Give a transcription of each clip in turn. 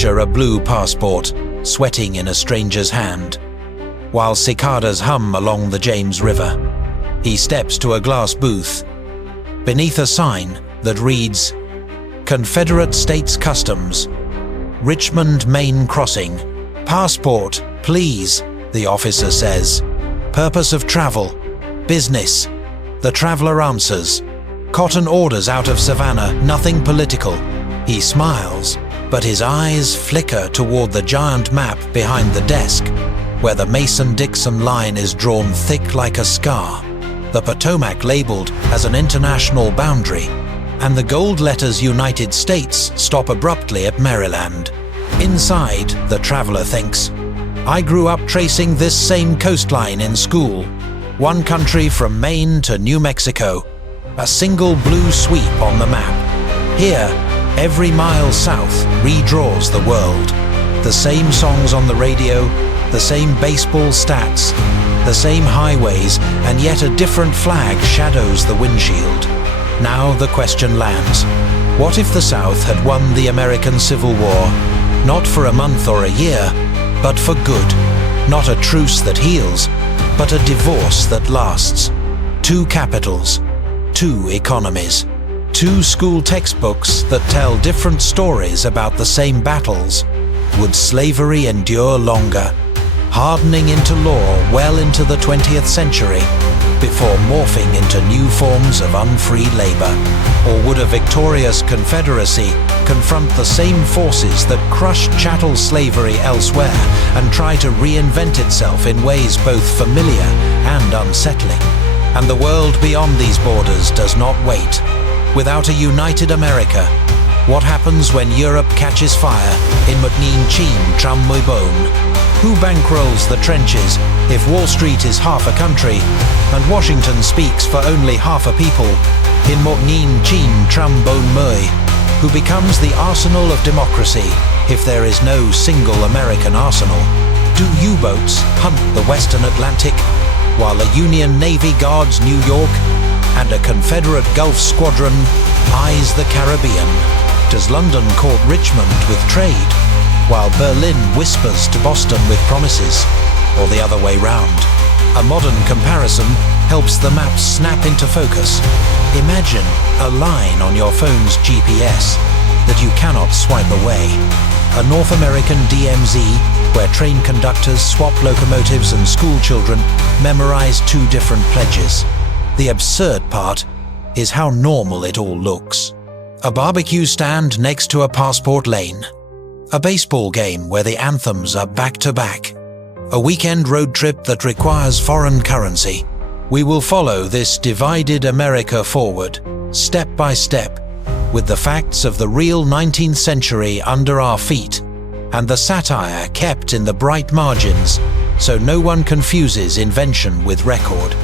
picture a blue passport sweating in a stranger's hand, while cicadas hum along the James River. He steps to a glass booth beneath a sign that reads, Confederate States Customs, Richmond Main Crossing. Passport, please, the officer says. Purpose of travel, business. The traveler answers. Cotton orders out of Savannah, nothing political. He smiles, but his eyes flicker toward the giant map behind the desk, where the Mason-Dixon line is drawn thick like a scar, the Potomac labeled as an international boundary, and the gold letters United States stop abruptly at Maryland. Inside, the traveler thinks, I grew up tracing this same coastline in school. One country from Maine to New Mexico, a single blue sweep on the map. Here, every mile south redraws the world. The same songs on the radio, the same baseball stats, the same highways, and yet a different flag shadows the windshield. Now the question lands. What if the South had won the American Civil War, not for a month or a year, but for good? Not a truce that heals, but a divorce that lasts. Two capitals, two economies, two school textbooks that tell different stories about the same battles. Would slavery endure longer, hardening into law well into the 20th century, before morphing into new forms of unfree labor? Or would a victorious Confederacy confront the same forces that crushed chattel slavery elsewhere and try to reinvent itself in ways both familiar and unsettling? And the world beyond these borders does not wait. Without a united America, what happens when Europe catches fire in Mutneen Cheen Tram Mwy Bone? Who bankrolls the trenches if Wall Street is half a country and Washington speaks for only half a people? In Mutneen Cheen Tram Bone Mwy, who becomes the arsenal of democracy if there is no single American arsenal? Do U-boats hunt the Western Atlantic while a Union Navy guards New York and a Confederate Gulf Squadron eyes the Caribbean? Does London court Richmond with trade, while Berlin whispers to Boston with promises, or the other way round? A modern comparison helps the maps snap into focus. Imagine a line on your phone's GPS that you cannot swipe away. A North American DMZ where train conductors swap locomotives and school children memorize two different pledges. The absurd part is how normal it all looks. A barbecue stand next to a passport lane. A baseball game where the anthems are back-to-back. A weekend road trip that requires foreign currency. We will follow this divided America forward, step by step, with the facts of the real 19th century under our feet, and the satire kept in the bright margins, so no one confuses invention with record.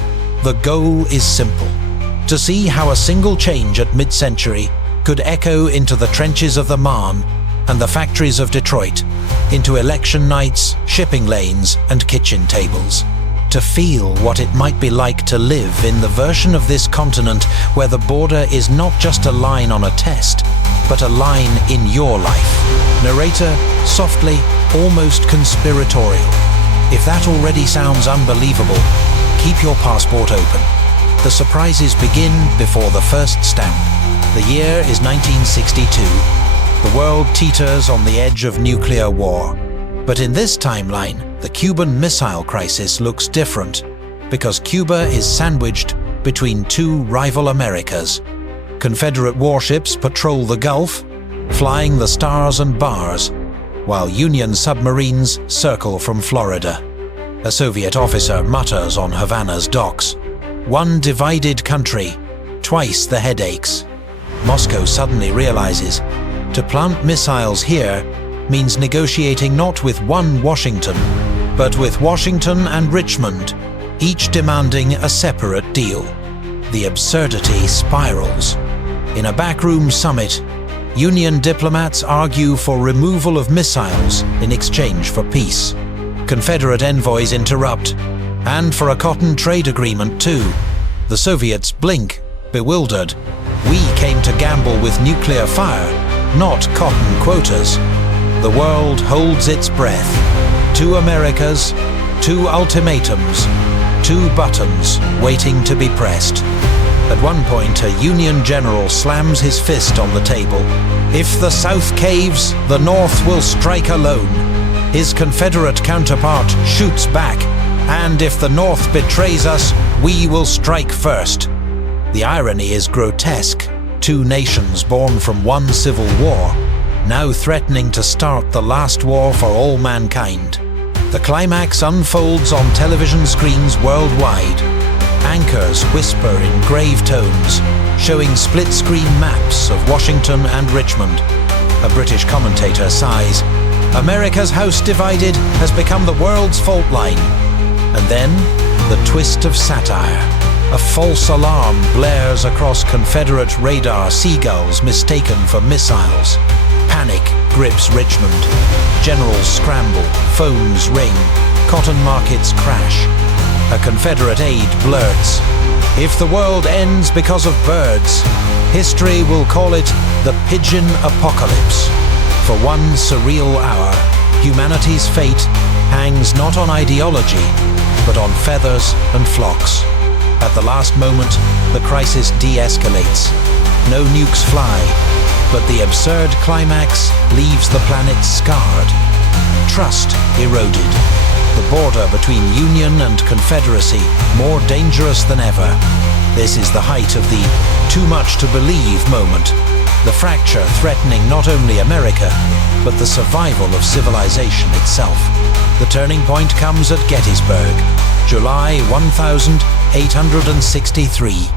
The goal is simple: to see how a single change at mid-century could echo into the trenches of the Marne and the factories of Detroit, into election nights, shipping lanes, and kitchen tables. To feel what it might be like to live in the version of this continent where the border is not just a line on a test, but a line in your life. Narrator, softly, almost conspiratorial. If that already sounds unbelievable, keep your passport open. The surprises begin before the first stamp. The year is 1962. The world teeters on the edge of nuclear war. But in this timeline, the Cuban Missile Crisis looks different, because Cuba is sandwiched between two rival Americas. Confederate warships patrol the Gulf, flying the stars and bars, while Union submarines circle from Florida. A Soviet officer mutters on Havana's docks. One divided country, twice the headaches. Moscow suddenly realizes to plant missiles here means negotiating not with one Washington, but with Washington and Richmond, each demanding a separate deal. The absurdity spirals. In a backroom summit, Union diplomats argue for removal of missiles in exchange for peace. Confederate envoys interrupt, and for a cotton trade agreement too. The Soviets blink, bewildered. We came to gamble with nuclear fire, not cotton quotas. the world holds its breath. 2 Americas, 2 ultimatums, 2 buttons waiting to be pressed. At one point, a Union general slams his fist on the table. If the South caves, the North will strike alone. His Confederate counterpart shoots back, and if the North betrays us, we will strike first. The irony is grotesque. 2 nations born from one civil war, now threatening to start the last war for all mankind. The climax unfolds on television screens worldwide. Anchors whisper in grave tones, showing split-screen maps of Washington and Richmond. A British commentator sighs, "America's house divided has become the world's fault line." And then, the twist of satire. A false alarm blares across Confederate radar, seagulls mistaken for missiles. Panic grips Richmond. Generals scramble, phones ring, cotton markets crash. A Confederate aide blurts, "If the world ends because of birds, history will call it the pigeon apocalypse." For one surreal hour, humanity's fate hangs not on ideology, but on feathers and flocks. At the last moment, the crisis de-escalates. No nukes fly, but the absurd climax leaves the planet scarred. Trust eroded. The border between Union and Confederacy more dangerous than ever. This is the height of the too much to believe moment. The fracture threatening not only America, but the survival of civilization itself. The turning point comes at Gettysburg, July 1863.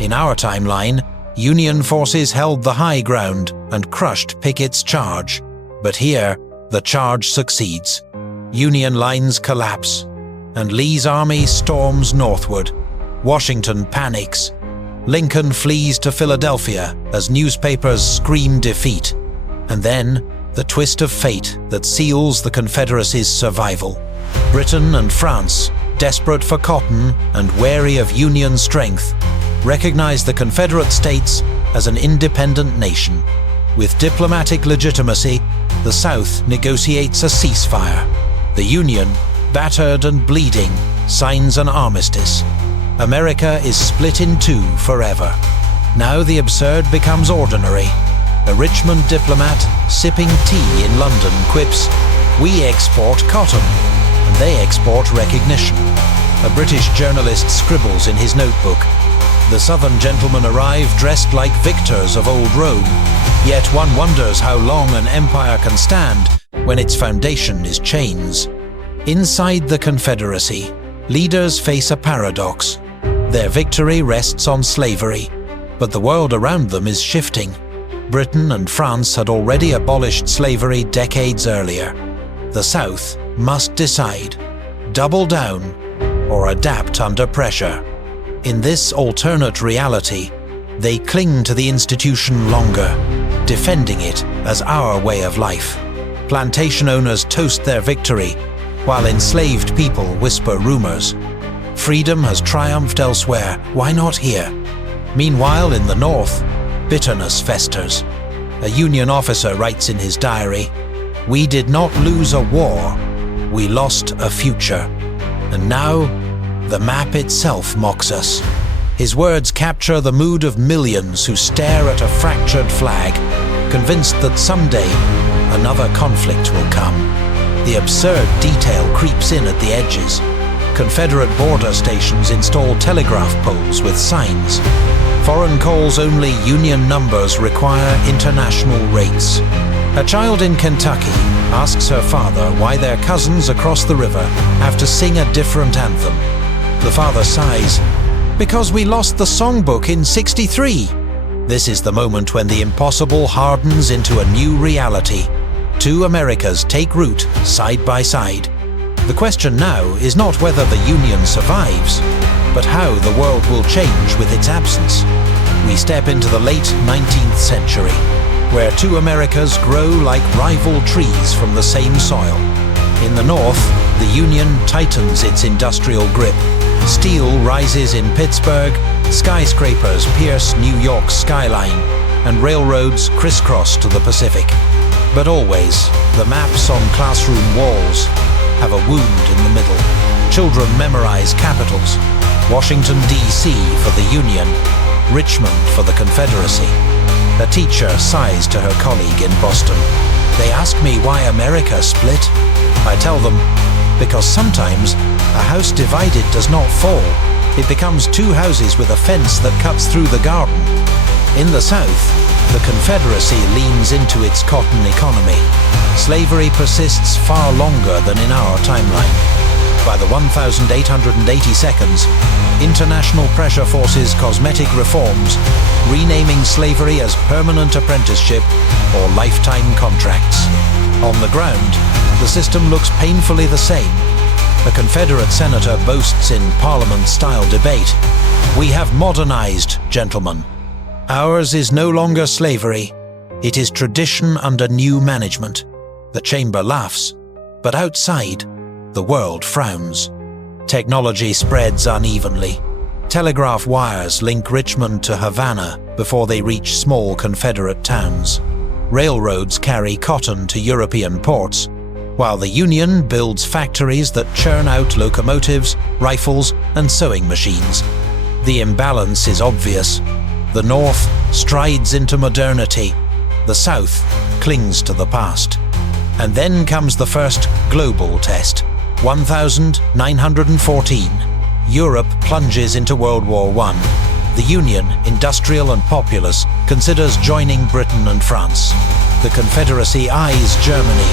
In our timeline, Union forces held the high ground and crushed Pickett's charge. But here, the charge succeeds. Union lines collapse, and Lee's army storms northward. Washington panics. Lincoln flees to Philadelphia as newspapers scream defeat. And then, the twist of fate that seals the Confederacy's survival. Britain and France, desperate for cotton and wary of Union strength, recognize the Confederate States as an independent nation. With diplomatic legitimacy, the South negotiates a ceasefire. The Union, battered and bleeding, signs an armistice. America is split in 2 forever. Now the absurd becomes ordinary. A Richmond diplomat sipping tea in London quips, "We export cotton, and they export recognition." A British journalist scribbles in his notebook, "The Southern gentlemen arrive dressed like victors of old Rome." Yet one wonders how long an empire can stand when its foundation is chains. Inside the Confederacy, leaders face a paradox. Their victory rests on slavery, but the world around them is shifting. Britain and France had already abolished slavery decades earlier. The South must decide, double down or adapt under pressure. In this alternate reality, they cling to the institution longer, defending it as our way of life. Plantation owners toast their victory, while enslaved people whisper rumors. Freedom has triumphed elsewhere, why not here? Meanwhile, in the North, bitterness festers. A Union officer writes in his diary, "We did not lose a war, we lost a future." And now, the map itself mocks us. His words capture the mood of millions who stare at a fractured flag, convinced that someday another conflict will come. The absurd detail creeps in at the edges. Confederate border stations install telegraph poles with signs. Foreign calls only, Union numbers require international rates. A child in Kentucky asks her father why their cousins across the river have to sing a different anthem. The father sighs, "Because we lost the songbook in '63. This is the moment when the impossible hardens into a new reality. 2 Americas take root side by side. The question now is not whether the Union survives, but how the world will change with its absence. We step into the late 19th century, where 2 Americas grow like rival trees from the same soil. In the North, the Union tightens its industrial grip. Steel rises in Pittsburgh, skyscrapers pierce New York's skyline, and railroads crisscross to the Pacific. But always, the maps on classroom walls have a wound in the middle. Children memorize capitals: Washington, D.C. for the Union, Richmond for the Confederacy. A teacher sighs to her colleague in Boston. They ask me why America split. I tell them, because sometimes a house divided does not fall. It becomes two houses with a fence that cuts through the garden. In the South, the Confederacy leans into its cotton economy. Slavery persists far longer than in our timeline. By the 1882nd, international pressure forces cosmetic reforms, renaming slavery as permanent apprenticeship or lifetime contracts. On the ground, the system looks painfully the same. A Confederate senator boasts in Parliament-style debate, "We have modernized, gentlemen. Ours is no longer slavery. It is tradition under new management." The chamber laughs, but outside, the world frowns. Technology spreads unevenly. Telegraph wires link Richmond to Havana before they reach small Confederate towns. Railroads carry cotton to European ports, while the Union builds factories that churn out locomotives, rifles, and sewing machines. The imbalance is obvious. The North strides into modernity. The South clings to the past. And then comes the first global test. 1914. Europe plunges into World War I. The Union, industrial and populous, considers joining Britain and France. The Confederacy eyes Germany,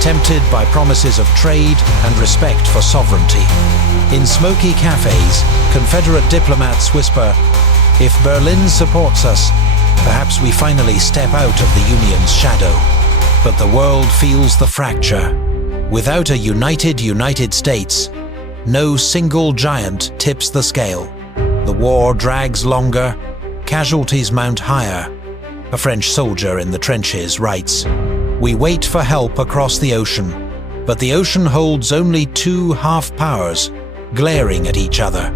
tempted by promises of trade and respect for sovereignty. In smoky cafes, Confederate diplomats whisper, "If Berlin supports us, perhaps we finally step out of the Union's shadow." But the world feels the fracture. Without a united United States, no single giant tips the scale. The war drags longer, casualties mount higher. A French soldier in the trenches writes, "We wait for help across the ocean, but the ocean holds only two half-powers, glaring at each other."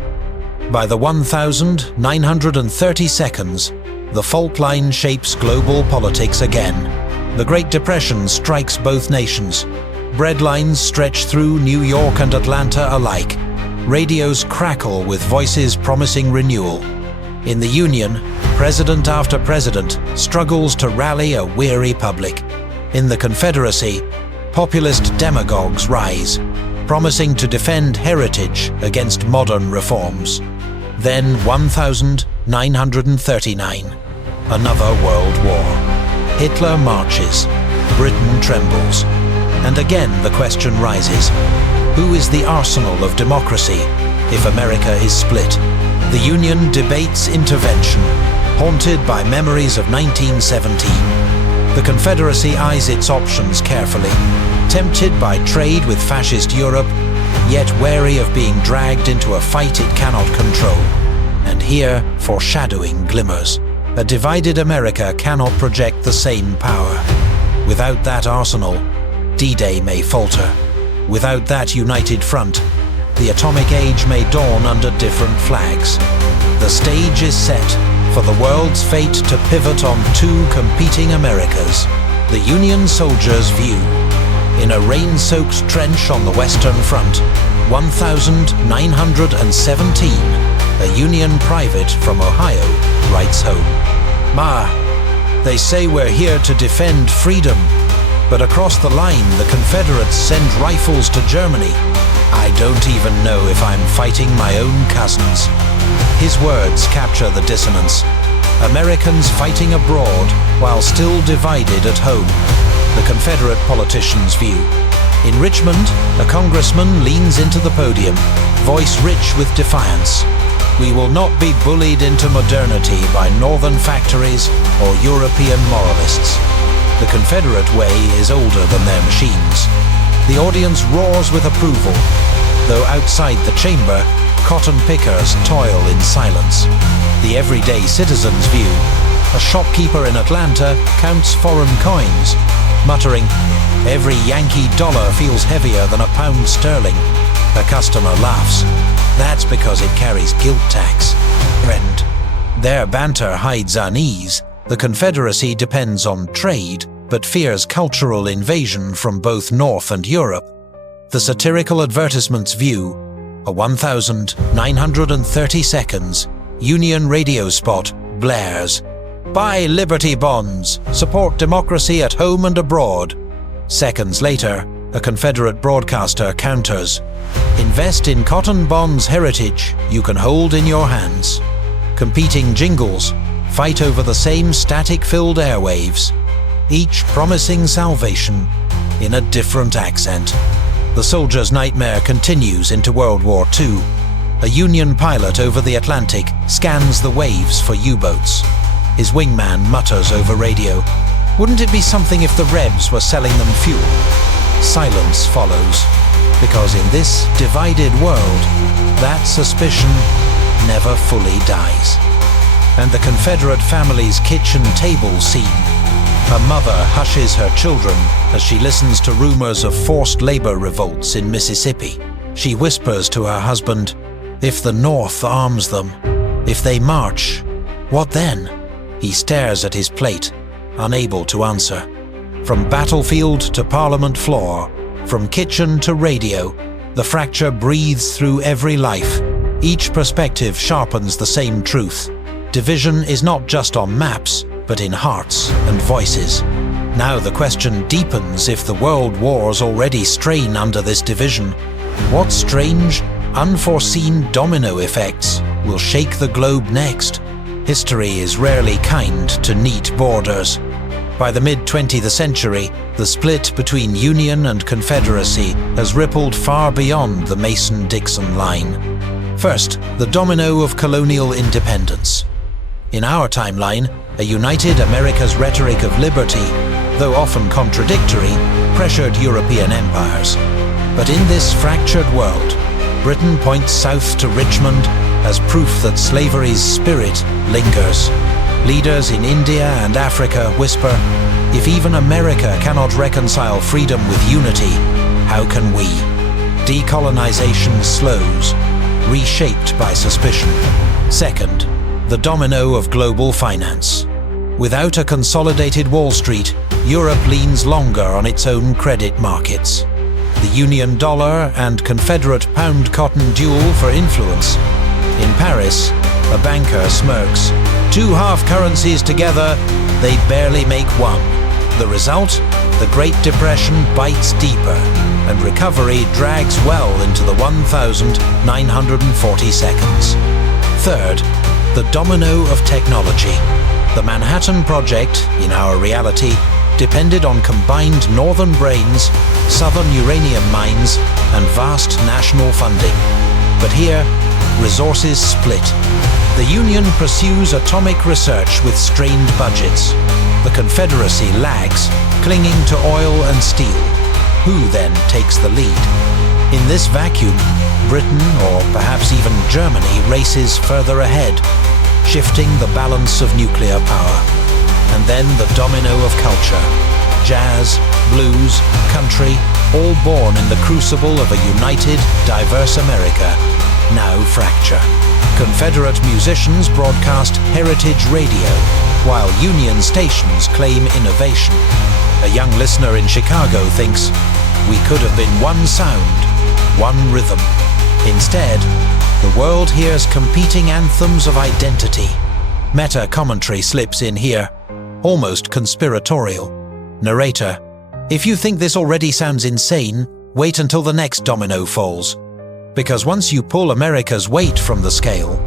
By the 1932nd, the fault line shapes global politics again. The Great Depression strikes both nations. Bread lines stretch through New York and Atlanta alike. Radios crackle with voices promising renewal. In the Union, president after president struggles to rally a weary public. In the Confederacy, populist demagogues rise, promising to defend heritage against modern reforms. Then 1939, another world war. Hitler marches, Britain trembles, and again the question rises, who is the arsenal of democracy if America is split? The Union debates intervention, haunted by memories of 1917. The Confederacy eyes its options carefully, tempted by trade with fascist Europe, yet wary of being dragged into a fight it cannot control. And here, foreshadowing glimmers. A divided America cannot project the same power. Without that arsenal, D-Day may falter. Without that united front, the atomic age may dawn under different flags. The stage is set for the world's fate to pivot on two competing Americas. The Union soldiers' view. In a rain-soaked trench on the Western Front, 1917, a Union private from Ohio writes home. "Ma, they say we're here to defend freedom, but across the line the Confederates send rifles to Germany. I don't even know if I'm fighting my own cousins." His words capture the dissonance. Americans fighting abroad while still divided at home. The Confederate politician's view. In Richmond, a congressman leans into the podium, voice rich with defiance. "We will not be bullied into modernity by northern factories or European moralists. The Confederate way is older than their machines." The audience roars with approval, though outside the chamber, cotton pickers toil in silence. The everyday citizen's view. A shopkeeper in Atlanta counts foreign coins, muttering, "Every Yankee dollar feels heavier than a pound sterling." A customer laughs. That's because it carries guilt tax. Friend. Their banter hides unease. The Confederacy depends on trade, but fears cultural invasion from both North and Europe. The satirical advertisement's view, a 1,930 seconds Union radio spot blares, "Buy Liberty bonds, support democracy at home and abroad." Seconds later, a Confederate broadcaster counters, "Invest in cotton bonds heritage you can hold in your hands." Competing jingles fight over the same static-filled airwaves, each promising salvation in a different accent. The soldier's nightmare continues into World War II. A Union pilot over the Atlantic scans the waves for U-boats. His wingman mutters over radio, "Wouldn't it be something if the Rebs were selling them fuel?" Silence follows, because in this divided world, that suspicion never fully dies. And the Confederate family's kitchen table scene. A mother hushes her children as she listens to rumors of forced labor revolts in Mississippi. She whispers to her husband, "If the North arms them, if they march, what then?" He stares at his plate, unable to answer. From battlefield to Parliament floor, from kitchen to radio, the fracture breathes through every life. Each perspective sharpens the same truth. Division is not just on maps, but in hearts and voices. Now the question deepens: if the world wars already strain under this division, what strange, unforeseen domino effects will shake the globe next? History is rarely kind to neat borders. By the mid-20th century, the split between Union and Confederacy has rippled far beyond the Mason-Dixon line. First, the domino of colonial independence. In our timeline, a united America's rhetoric of liberty, though often contradictory, pressured European empires. But in this fractured world, Britain points south to Richmond as proof that slavery's spirit lingers. Leaders in India and Africa whisper, "If even America cannot reconcile freedom with unity, how can we?" Decolonization slows, reshaped by suspicion. Second, the domino of global finance. Without a consolidated Wall Street, Europe leans longer on its own credit markets. The Union dollar and Confederate pound-cotton duel for influence. In Paris, a banker smirks. "Two half-currencies together, they barely make one." The result? The Great Depression bites deeper, and recovery drags well into the 1,940 seconds. Third, the domino of technology. The Manhattan Project, in our reality, depended on combined northern brains, southern uranium mines, and vast national funding. But here, resources split. The Union pursues atomic research with strained budgets. The Confederacy lags, clinging to oil and steel. Who then takes the lead? In this vacuum, Britain, or perhaps even Germany, races further ahead, shifting the balance of nuclear power. And then the domino of culture. Jazz, blues, country, all born in the crucible of a united, diverse America, now fracture. Confederate musicians broadcast heritage radio, while Union stations claim innovation. A young listener in Chicago thinks, "We could have been one sound, one rhythm." Instead, the world hears competing anthems of identity. Meta-commentary slips in here, almost conspiratorial. Narrator: "If you think this already sounds insane, wait until the next domino falls. Because once you pull America's weight from the scale,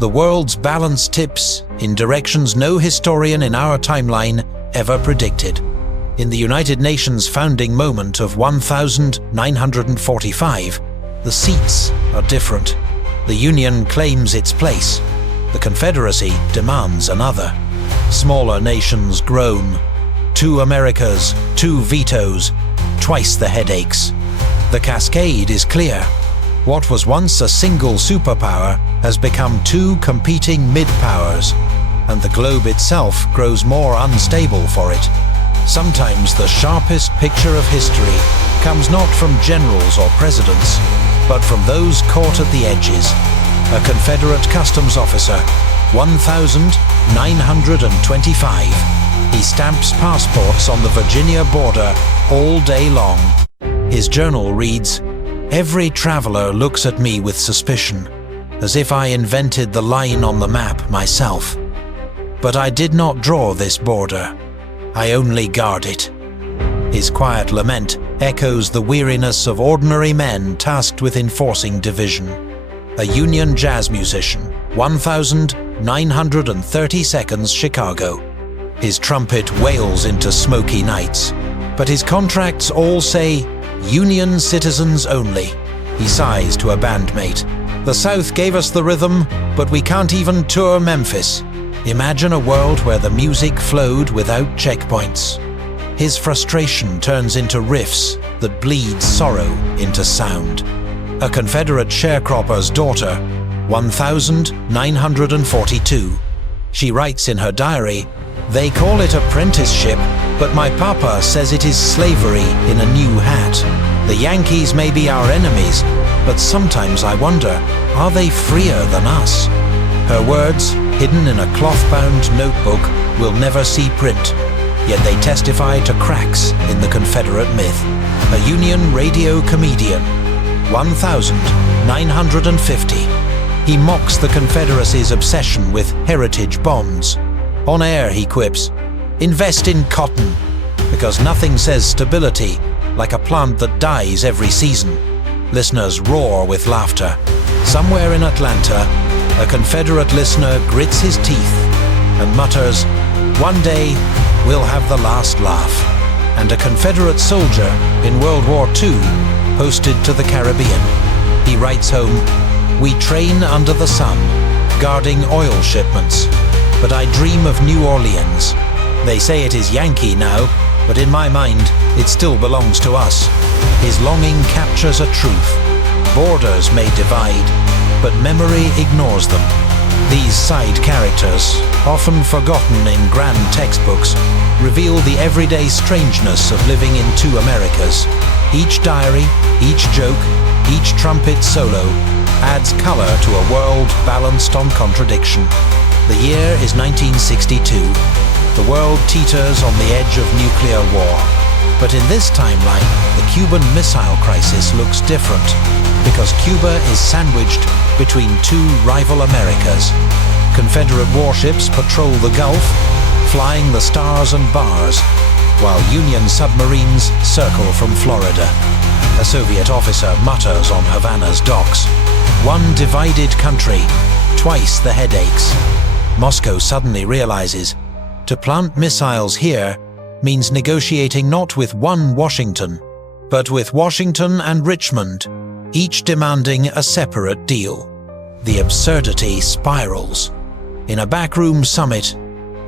the world's balance tips in directions no historian in our timeline ever predicted." In the United Nations founding moment of 1945, the seats are different. The Union claims its place. The Confederacy demands another. Smaller nations groan. 2 Americas, 2 vetoes, twice the headaches. The cascade is clear. What was once a single superpower has become 2 competing mid-powers, and the globe itself grows more unstable for it. Sometimes the sharpest picture of history comes not from generals or presidents, but from those caught at the edges. A Confederate customs officer, 1925. He stamps passports on the Virginia border all day long. His journal reads, "Every traveler looks at me with suspicion, as if I invented the line on the map myself. But I did not draw this border. I only guard it." His quiet lament echoes the weariness of ordinary men tasked with enforcing division. A Union jazz musician, 1,932nd Chicago. His trumpet wails into smoky nights, but his contracts all say, "Union citizens only." He sighs to a bandmate. "The South gave us the rhythm, but we can't even tour Memphis." Imagine a world where the music flowed without checkpoints. His frustration turns into riffs that bleed sorrow into sound. A Confederate sharecropper's daughter, 1,942. She writes in her diary, "They call it apprenticeship, but my papa says it is slavery in a new hat. The Yankees may be our enemies, but sometimes I wonder, are they freer than us?" Her words, hidden in a cloth-bound notebook, will never see print, yet they testify to cracks in the Confederate myth. A Union radio comedian, 1,950. He mocks the Confederacy's obsession with heritage bonds. On air he quips, "Invest in cotton, because nothing says stability like a plant that dies every season." Listeners roar with laughter. Somewhere in Atlanta, a Confederate listener grits his teeth and mutters, "One day we'll have the last laugh." And a Confederate soldier in World War II, posted to the Caribbean. He writes home, "We train under the sun, guarding oil shipments, but I dream of New Orleans. They say it is Yankee now, but in my mind, it still belongs to us." His longing captures a truth. Borders may divide, but memory ignores them. These side characters, often forgotten in grand textbooks, reveal the everyday strangeness of living in two Americas. Each diary, each joke, each trumpet solo adds color to a world balanced on contradiction. The year is 1962. The world teeters on the edge of nuclear war. But in this timeline, the Cuban Missile Crisis looks different, because Cuba is sandwiched between two rival Americas. Confederate warships patrol the Gulf, flying the stars and bars, while Union submarines circle from Florida. A Soviet officer mutters on Havana's docks, "One divided country, twice the headaches." Moscow suddenly realizes, to plant missiles here means negotiating not with one Washington, but with Washington and Richmond, each demanding a separate deal. The absurdity spirals. In a backroom summit,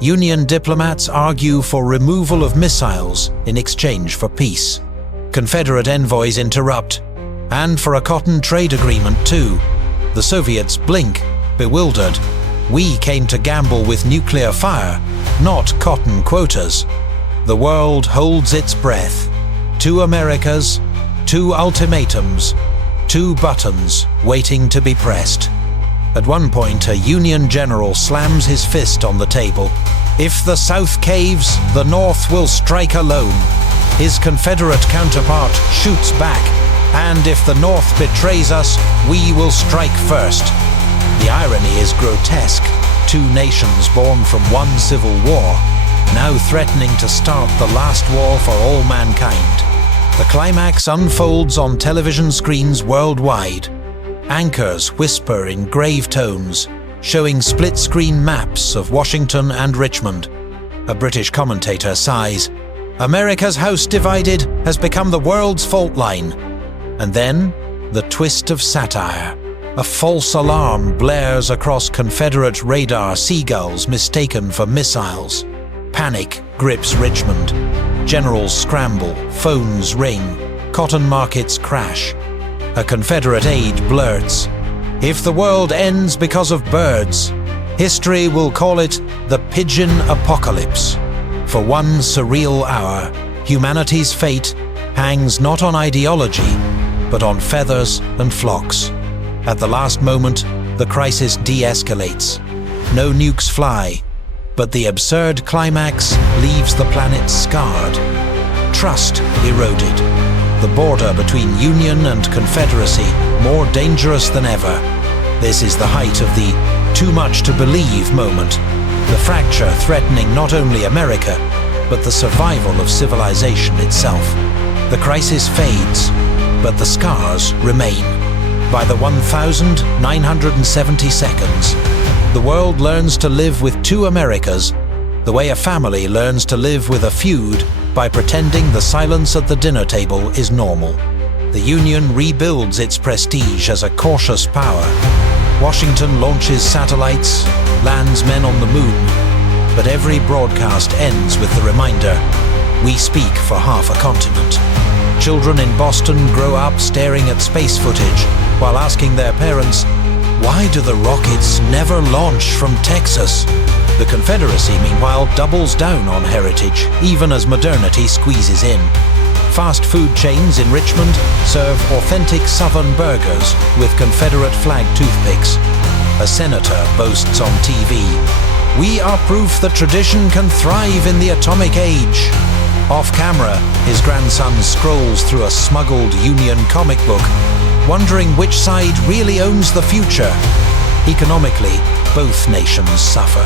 Union diplomats argue for removal of missiles in exchange for peace. Confederate envoys interrupt, and for a cotton trade agreement too. The Soviets blink, bewildered. We came to gamble with nuclear fire, not cotton quotas. The world holds its breath. Two Americas, two ultimatums, two buttons waiting to be pressed. At one point, a Union general slams his fist on the table. "If the South caves, the North will strike alone." His Confederate counterpart shoots back, "And if the North betrays us, we will strike first." The irony is grotesque. Two nations born from one civil war, now threatening to start the last war for all mankind. The climax unfolds on television screens worldwide. Anchors whisper in grave tones, showing split-screen maps of Washington and Richmond. A British commentator sighs, "America's house divided has become the world's fault line." And then, the twist of satire. A false alarm blares across Confederate radar, seagulls mistaken for missiles. Panic grips Richmond. Generals scramble, phones ring, cotton markets crash. A Confederate aide blurts, "If the world ends because of birds, history will call it the pigeon apocalypse." For one surreal hour, humanity's fate hangs not on ideology, but on feathers and flocks. At the last moment, the crisis de-escalates. No nukes fly, But the absurd climax leaves the planet scarred. Trust eroded. The border between Union and Confederacy more dangerous than ever. This is the height of the too much to believe moment. The fracture threatening not only America, but the survival of civilization itself. The crisis fades, but the scars remain. By the 1970 seconds, the world learns to live with two Americas, the way a family learns to live with a feud by pretending the silence at the dinner table is normal. The Union rebuilds its prestige as a cautious power. Washington launches satellites, lands men on the moon, but every broadcast ends with the reminder, we speak for half a continent. Children in Boston grow up staring at space footage while asking their parents, why do the rockets never launch from Texas? The Confederacy, meanwhile, doubles down on heritage, even as modernity squeezes in. Fast food chains in Richmond serve authentic Southern burgers with Confederate flag toothpicks. A senator boasts on TV, we are proof that tradition can thrive in the atomic age. Off camera, his grandson scrolls through a smuggled Union comic book, wondering which side really owns the future. Economically, both nations suffer.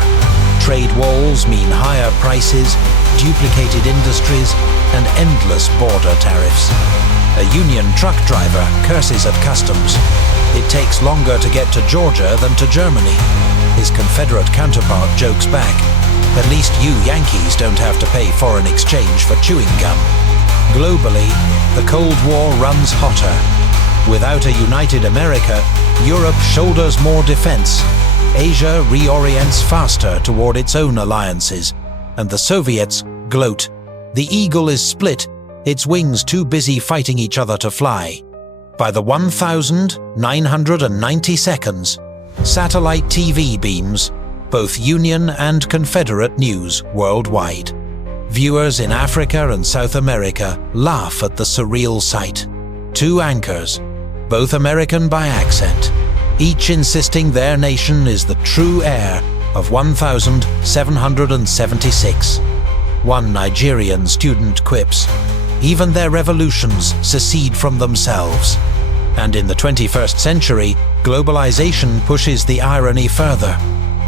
Trade walls mean higher prices, duplicated industries, and endless border tariffs. A Union truck driver curses at customs. It takes longer to get to Georgia than to Germany. His Confederate counterpart jokes back, at least you Yankees don't have to pay foreign exchange for chewing gum. Globally, the Cold War runs hotter. Without a united America, Europe shoulders more defense. Asia reorients faster toward its own alliances, and the Soviets gloat. The eagle is split, its wings too busy fighting each other to fly. By the 1990 seconds, satellite TV beams both Union and Confederate news worldwide. Viewers in Africa and South America laugh at the surreal sight. Two anchors, both American by accent, each insisting their nation is the true heir of 1776. One Nigerian student quips, even their revolutions secede from themselves. And in the 21st century, globalization pushes the irony further.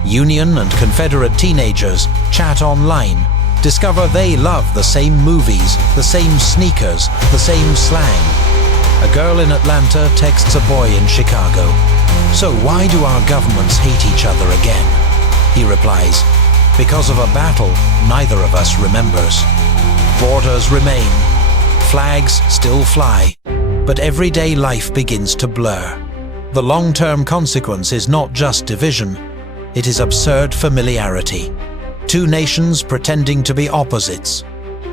Union and Confederate teenagers chat online, discover they love the same movies, the same sneakers, the same slang. A girl in Atlanta texts a boy in Chicago, so why do our governments hate each other again? He replies, because of a battle neither of us remembers. Borders remain, flags still fly, but everyday life begins to blur. The long-term consequence is not just division, it is absurd familiarity. Two nations pretending to be opposites,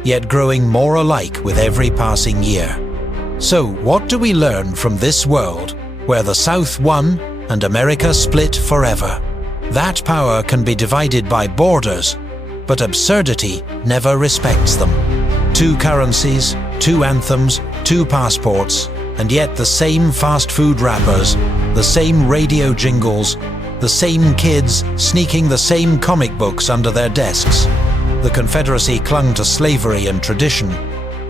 yet growing more alike with every passing year. So what do we learn from this world, where the South won and America split forever? That power can be divided by borders, but absurdity never respects them. Two currencies, two anthems, two passports, and yet the same fast food wrappers, the same radio jingles, the same kids sneaking the same comic books under their desks. The Confederacy clung to slavery and tradition,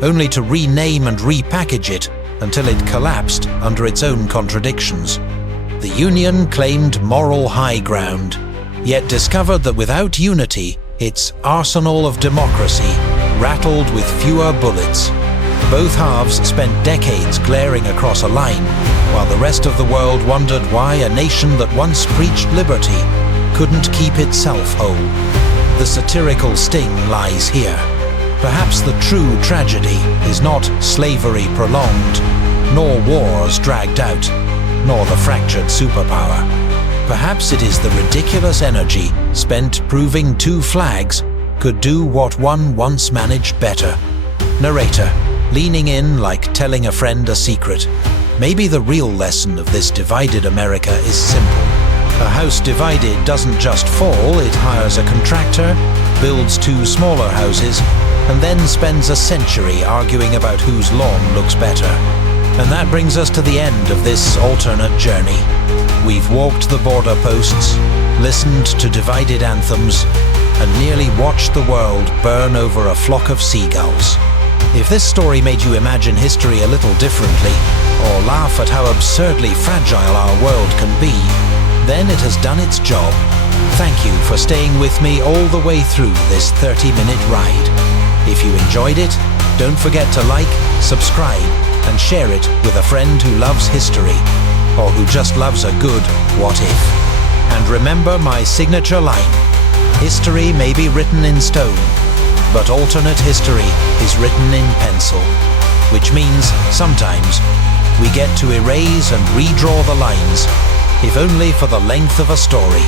only to rename and repackage it until it collapsed under its own contradictions. The Union claimed moral high ground, yet discovered that without unity, its arsenal of democracy rattled with fewer bullets. Both halves spent decades glaring across a line, while the rest of the world wondered why a nation that once preached liberty couldn't keep itself whole. The satirical sting lies here. Perhaps the true tragedy is not slavery prolonged, nor wars dragged out, nor the fractured superpower. Perhaps it is the ridiculous energy spent proving two flags could do what one once managed better. Narrator, leaning in like telling a friend a secret. Maybe the real lesson of this divided America is simple. A house divided doesn't just fall, it hires a contractor, builds two smaller houses, and then spends a century arguing about whose lawn looks better. And that brings us to the end of this alternate journey. We've walked the border posts, listened to divided anthems, and nearly watched the world burn over a flock of seagulls. If this story made you imagine history a little differently, or laugh at how absurdly fragile our world can be, then it has done its job. Thank you for staying with me all the way through this 30-minute ride. If you enjoyed it, don't forget to like, subscribe, and share it with a friend who loves history, or who just loves a good what if. And remember my signature line: history may be written in stone, but alternate history is written in pencil. Which means, sometimes, we get to erase and redraw the lines, if only for the length of a story.